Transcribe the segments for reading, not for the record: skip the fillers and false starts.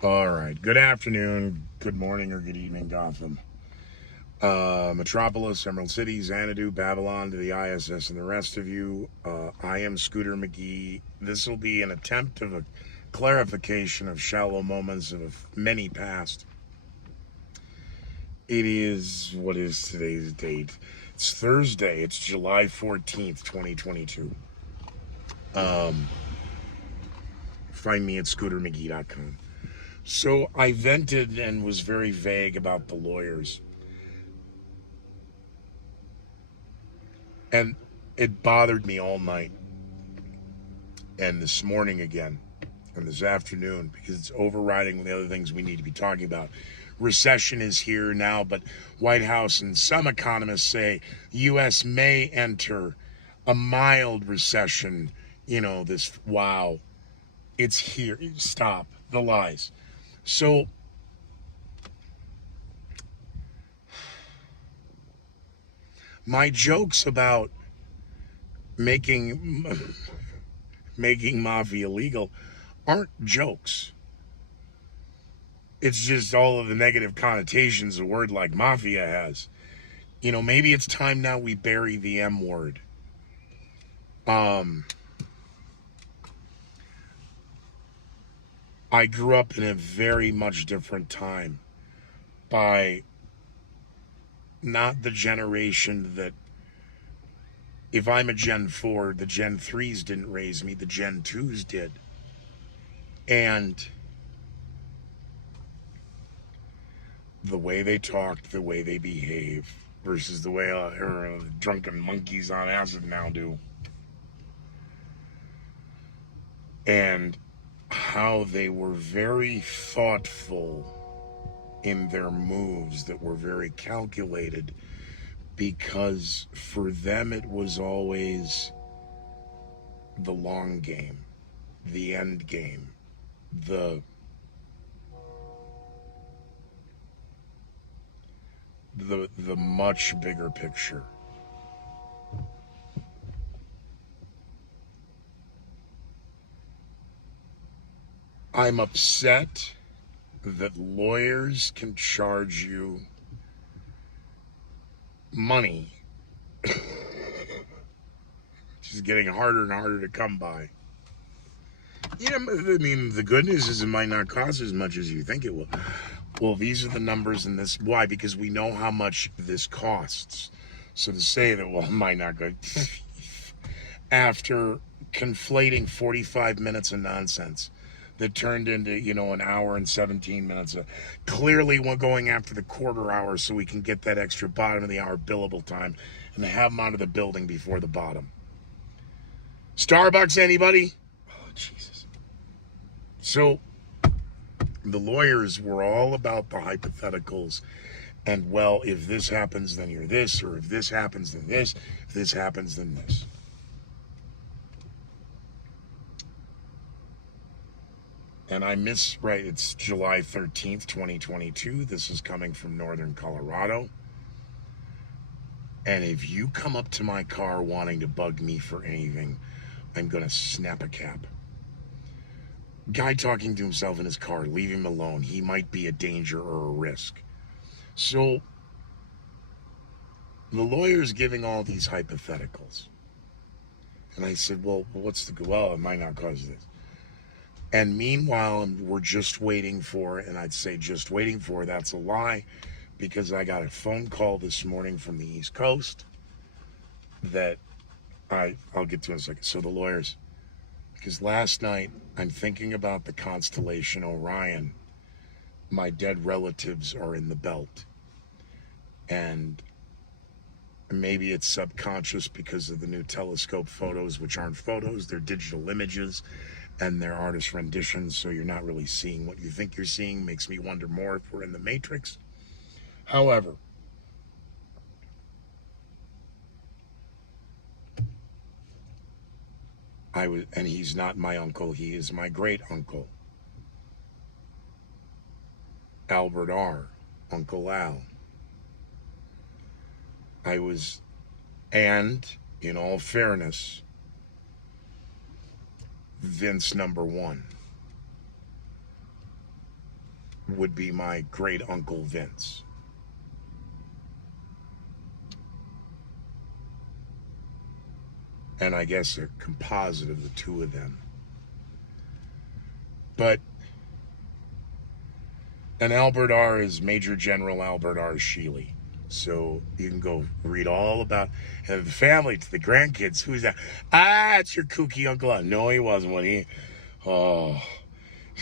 All right. Good afternoon, good morning, or good evening, Gotham. Metropolis, Emerald City, Xanadu, Babylon, to the ISS, and the rest of you. I am Scooter McGee. This will be an attempt of a clarification of shallow moments of many past. It is, what is today's date? It's Thursday. It's July 14th, 2022. Find me at scootermcgee.com. So I vented and was very vague about the lawyers. And it bothered me all night and this morning again and this afternoon because it's overriding the other things we need to be talking about. Recession is here now, but White House and some economists say the U.S. may enter a mild recession. Wow, it's here. Stop the lies. So my jokes about making making mafia legal aren't jokes. It's just all of the negative connotations a word like mafia has. Maybe it's time now we bury the M word. Um, I grew up in a very much different time by not the generation that, if I'm a Gen 4, the Gen 3s didn't raise me, the Gen 2s did. And the way they talked, the way they behave, versus the way drunken monkeys on acid now do. And how they were very thoughtful in their moves, that were very calculated, because for them it was always the long game, the end game, the much bigger picture. I'm upset that lawyers can charge you money, which is getting harder and harder to come by. Yeah, I mean, the good news is it might not cost as much as you think it will. Well, these are the numbers in this. Why? Because we know how much this costs. So to say that, well, it might not go. After conflating 45 minutes of nonsense that turned into, an hour and 17 minutes of clearly we're going after the quarter hour so we can get that extra bottom of the hour billable time and have them out of the building before the bottom. Starbucks, anybody? Oh, Jesus. So the lawyers were all about the hypotheticals and, well, if this happens, then you're this, or if this happens, then this, if this happens, then this. And right, it's July 13th, 2022. This is coming from northern Colorado. And if you come up to my car wanting to bug me for anything, I'm going to snap a cap. Guy talking to himself in his car, leave him alone. He might be a danger or a risk. So the lawyer's giving all these hypotheticals. And I said, well, what's the good? Well, it might not cause this. And meanwhile, we're just waiting for, and I'd say just waiting for, that's a lie, because I got a phone call this morning from the East Coast that I'll get to in a second. So the lawyers, because last night I'm thinking about the constellation Orion. My dead relatives are in the belt. And maybe it's subconscious because of the new telescope photos, which aren't photos, they're digital images, and they're artist renditions, so you're not really seeing what you think you're seeing. Makes me wonder more if we're in the Matrix. However, and he's not my uncle, he is my great uncle, Albert R., Uncle Al. And in all fairness, Vince number one. would be my great uncle Vince. And I guess a composite of the two of them. But and Albert R. is Major General Albert R. Sheely. So you can go read all about and the family to the grandkids. Who's that? Ah, it's your kooky uncle. No, he wasn't. When he, oh,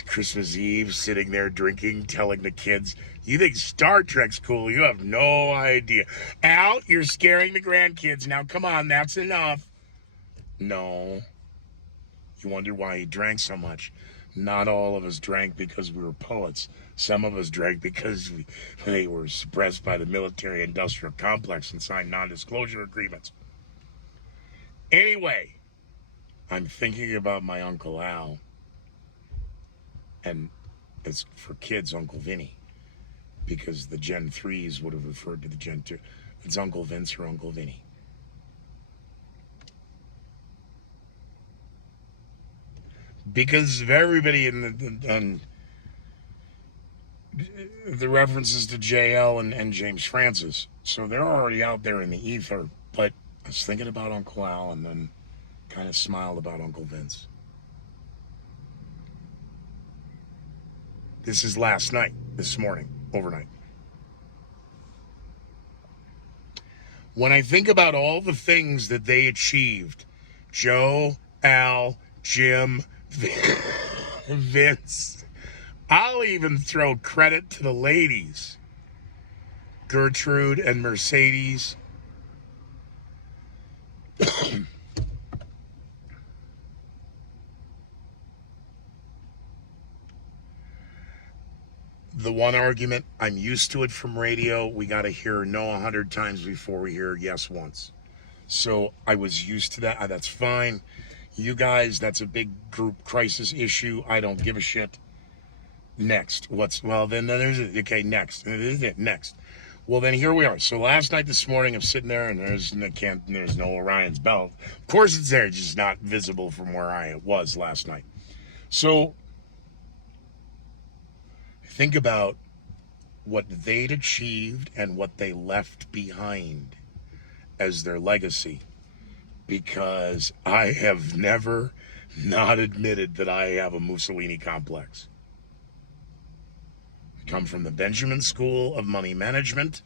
Christmas Eve, sitting there drinking, telling the kids, "You think Star Trek's cool? You have no idea." Al, you're scaring the grandkids. Now, come on, that's enough. No, you wondered why he drank so much. Not all of us drank because we were poets. Some of us drank because they were suppressed by the military-industrial complex and signed non-disclosure agreements. Anyway, I'm thinking about my Uncle Al, and it's for kids, Uncle Vinny, because the Gen 3s would have referred to the Gen 2. It's Uncle Vince or Uncle Vinny. Because of everybody in the references to JL and James Francis. So they're already out there in the ether. But I was thinking about Uncle Al and then kind of smiled about Uncle Vince. This is last night, this morning, overnight. When I think about all the things that they achieved, Joe, Al, Jim, Vince, I'll even throw credit to the ladies, Gertrude and Mercedes. The one argument, I'm used to it from radio. We got to hear no 100 times before we hear yes once. So I was used to that. That's fine. You guys, that's a big group crisis issue. I don't give a shit. Next. Then there's it. Okay, next. Next. Well, then here we are. So last night, this morning, I'm sitting there and there's no Orion's belt. Of course it's there, just not visible from where I was last night. So think about what they'd achieved and what they left behind as their legacy. Because I have never not admitted that I have a Mussolini complex. I come from the Benjamin School of Money Management.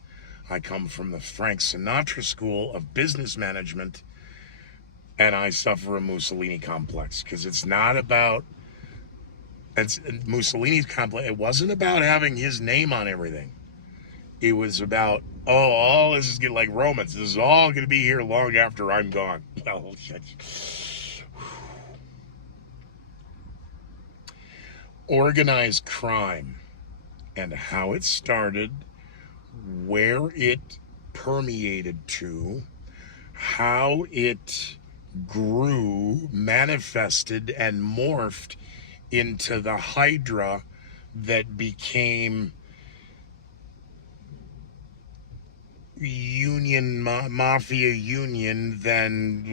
I come from the Frank Sinatra School of Business Management. And I suffer a Mussolini complex. Because it's not about... Mussolini's complex, it wasn't about having his name on everything. It was about, all this is getting like Romans. This is all going to be here long after I'm gone. Oh, organized crime and how it started, where it permeated to, how it grew, manifested, and morphed into the hydra that became mafia union, then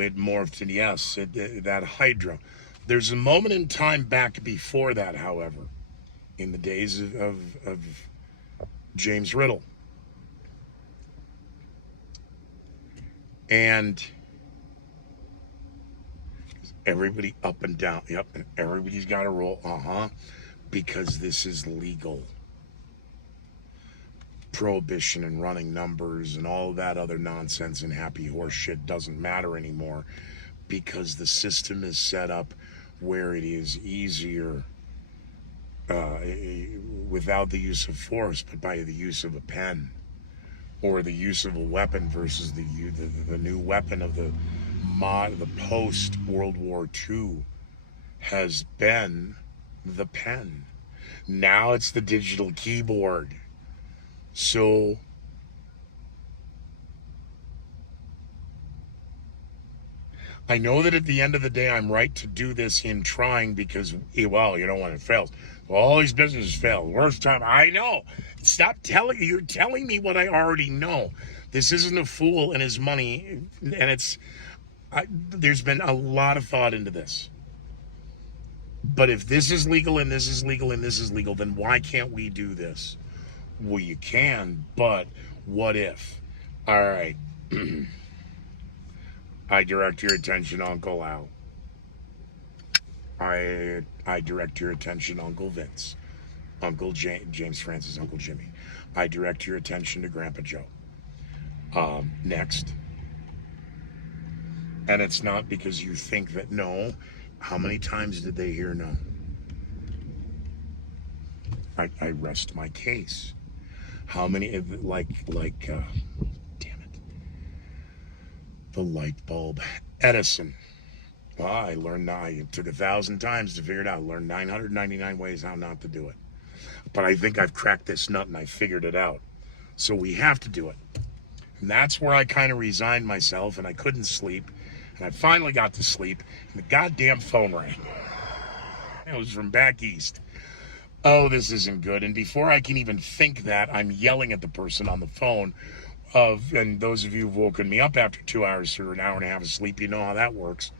it morphed, and yes, that hydra. There's a moment in time back before that, however, in the days of James Riddle. And everybody up and down, yep, and everybody's got to roll, because this is legal. Prohibition and running numbers and all that other nonsense and happy horse shit doesn't matter anymore, because the system is set up where it is easier without the use of force, but by the use of a pen or the use of a weapon versus the new weapon of the post World War II has been the pen. Now it's the digital keyboard. So I know that at the end of the day, I'm right to do this in trying, because, well, when it fails, well, all these businesses fail. Worst time, I know. Stop telling me. You're telling me what I already know. This isn't a fool and his money, and there's been a lot of thought into this. But if this is legal and this is legal and this is legal, then why can't we do this? Well, you can, but what if? All right, I direct your attention, Uncle Al. I direct your attention, Uncle Vince. Uncle James Francis, Uncle Jimmy. I direct your attention to Grandpa Joe. Next. And it's not because you think that no. How many times did they hear no? I rest my case. How many, damn it, the light bulb. Edison. Well, I learned, it took 1,000 times to figure it out. I learned 999 ways how not to do it. But I think I've cracked this nut and I figured it out. So we have to do it. And that's where I kind of resigned myself and I couldn't sleep. And I finally got to sleep and the goddamn phone rang. It was from back east. Oh, this isn't good. And before I can even think that, I'm yelling at the person on the phone and those of you who've woken me up after 2 hours or an hour and a half of sleep, you know how that works.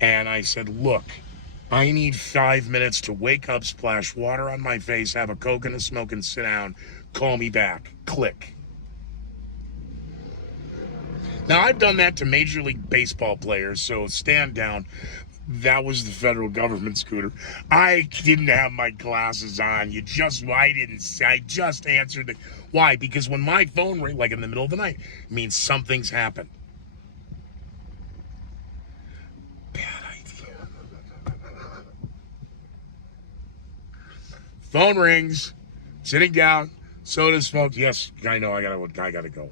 And I said, look, I need 5 minutes to wake up, splash water on my face, have a Coke and a smoke and sit down. Call me back. Click. Now, I've done that to Major League Baseball players, so stand down. That was the federal government scooter. I didn't have my glasses on. I just answered the, why? Because when my phone rings, like in the middle of the night, it means something's happened. Bad idea. Phone rings, sitting down, soda smoked. Yes, I know, I gotta go.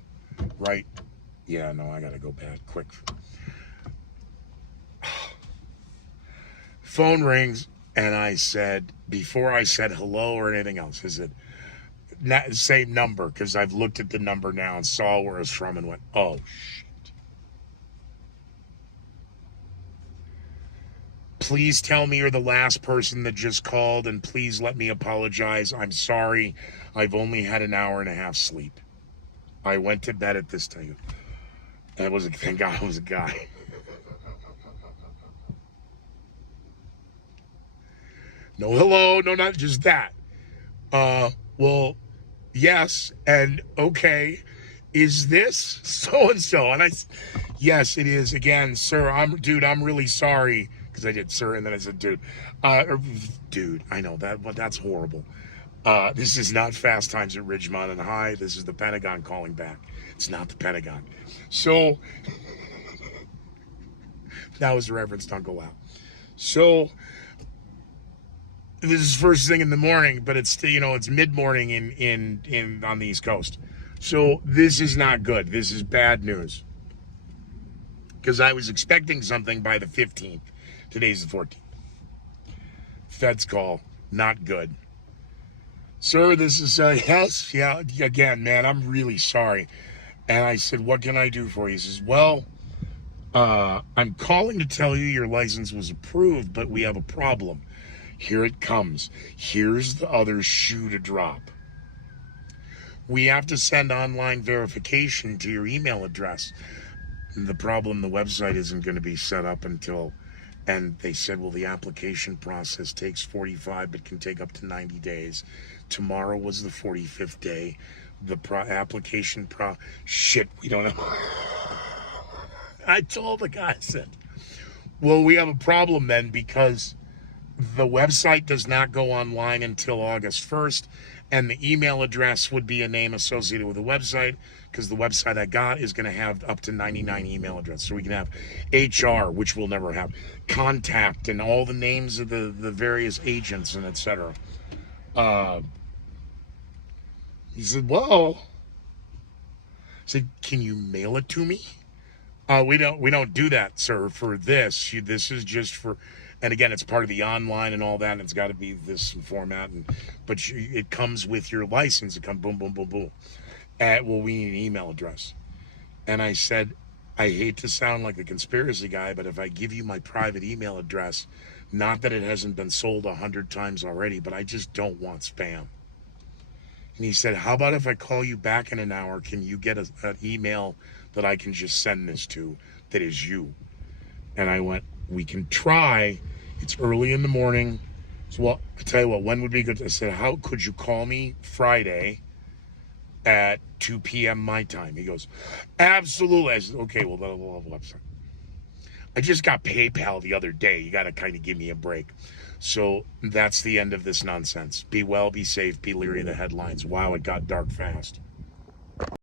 Right? Yeah, no, I gotta go bad, quick. Phone rings, and I said, before I said hello or anything else, I said, same number, because I've looked at the number now and saw where it's from and went, oh, shit. Please tell me you're the last person that just called, and please let me apologize. I'm sorry. I've only had an hour and a half sleep. I went to bed at this time. Thank God it was a guy. No hello, no, not just that. Well, yes, and okay. Is this so and so? And yes, it is. Again, sir, I'm really sorry. Because I did, sir, and then I said, dude. Dude, I know that, but that's horrible. This is not Fast Times at Ridgemont and High. This is the Pentagon calling back. It's not the Pentagon. So, that was a reference to Uncle Al. So, this is first thing in the morning, but it's it's mid morning in on the East Coast. So this is not good. This is bad news. Because I was expecting something by the 15th. Today's the 14th. Feds call. Not good. Sir, this is yes, yeah. Again, man, I'm really sorry. And I said, what can I do for you? He says, well, I'm calling to tell you your license was approved, but we have a problem. Here it comes. Here's the other shoe to drop. We have to send online verification to your email address. The problem, the website isn't going to be set up until, and they said, well, the application process takes 45, but can take up to 90 days. Tomorrow was the 45th day. The application shit, we don't know. I told the guy, I said, well, we have a problem then because the website does not go online until August 1st, and the email address would be a name associated with the website because the website I got is going to have up to 99 email addresses. So we can have HR, which we'll never have, contact, and all the names of the various agents and etc. He said, well, I said, can you mail it to me? We don't do that, sir, for this. This is just for, and again, it's part of the online and all that, and it's got to be this format, but it comes with your license. It comes boom, boom, boom, boom. Well, we need an email address. And I said, I hate to sound like a conspiracy guy, but if I give you my private email address, not that it hasn't been sold 100 times already, but I just don't want spam. And he said, how about if I call you back in an hour, can you get an email that I can just send this to that is you? And I went, we can try It's early in the morning. So, well, I tell you what, when would be good? I said, how could you call me Friday at 2 p.m. my time? He goes, absolutely. I said, okay, well, we'll have a website. I just got PayPal the other day. You got to kind of give me a break. So that's the end of this nonsense. Be well, be safe, be leery of the headlines. Wow, it got dark fast.